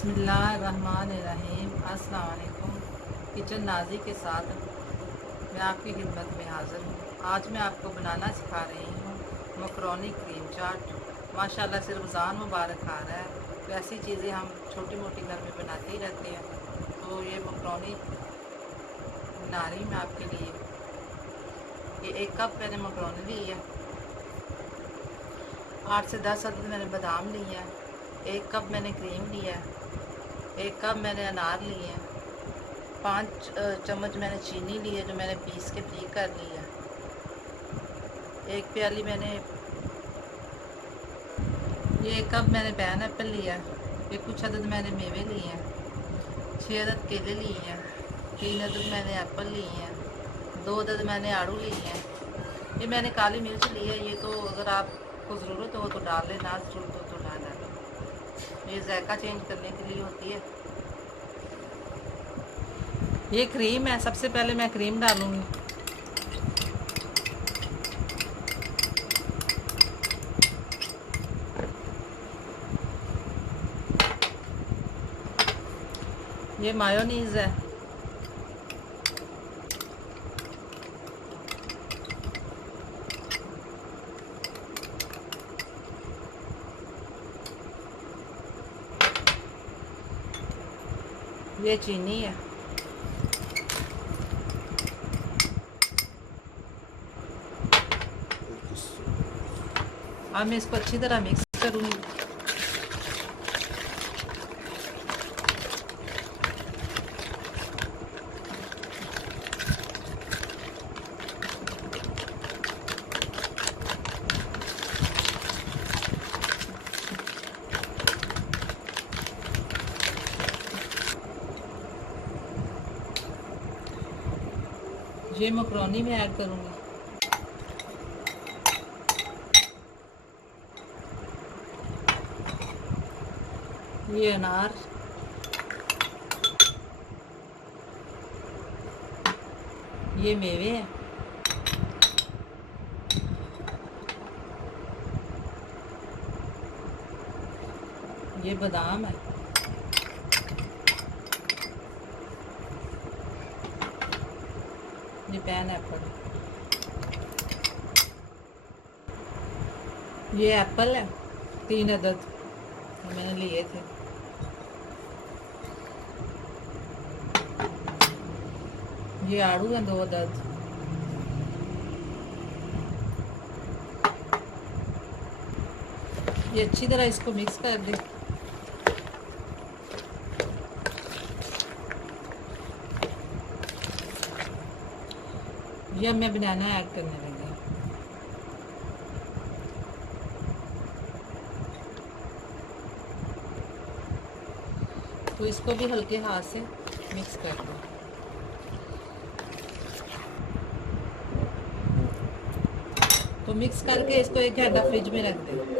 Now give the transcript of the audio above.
बिस्मिल्लाहिर्रहमानिर्रहीम। अस्सलाम वालेकुम। किचन नाजी के साथ मैं आपकी खिदमत में हाज़िर हूँ। आज मैं आपको बनाना सिखा रही हूँ मकरोनी क्रीम चाट। माशाल्लाह से रमज़ान मुबारक आ रहा है, तो ऐसी चीज़ें हम छोटी मोटी घर में बनाते ही रहते हैं। तो ये मकरोनी बना रही मैं आपके लिए। ये 1 कप मैंने मकरोनी ली है, 8 से 10 अदद मैंने बादाम लिए हैं, 1 कप मैंने क्रीम लिया है, 1 कप मैंने अनार लिए हैं, 5 चम्मच मैंने चीनी ली है जो मैंने पीस के फ्री कर ली है, 1 प्याली मैंने ये 1 कप मैंने पैन एप्पल लिया है, ये कुछ अदद मैंने मेवे लिए हैं, 6 अदद केले लिए हैं, 3 अदद मैंने एप्पल लिए हैं, 2 अदद मैंने आड़ू लिए हैं। ये मैंने काली मिर्च ली है, ये तो अगर आपको ज़रूरत हो तो डाल लें, ना ज़रूरत हो तो ना डालें। ये जायका चेंज करने के लिए होती है। ये क्रीम है, सबसे पहले मैं क्रीम डालूंगी। ये मायोनीज़ है, ये चीनी है, अब मैं इसको अच्छी तरह मिक्स करूँगी। ये मकरोनी में ऐड करूँगी। ये अनार, ये मेवे हैं, ये बादाम है, ये पैन एप्पल, ये एप्पल है 3 अदद मैंने लिए थे, ये आड़ू है 2 अदद, ये अच्छी तरह इसको मिक्स कर दें। ये मैं बनाना ऐड करने लगी। तो इसको भी हल्के हाथ से मिक्स कर दो। तो मिक्स करके इसको 1 घंटा फ्रिज में रख दें।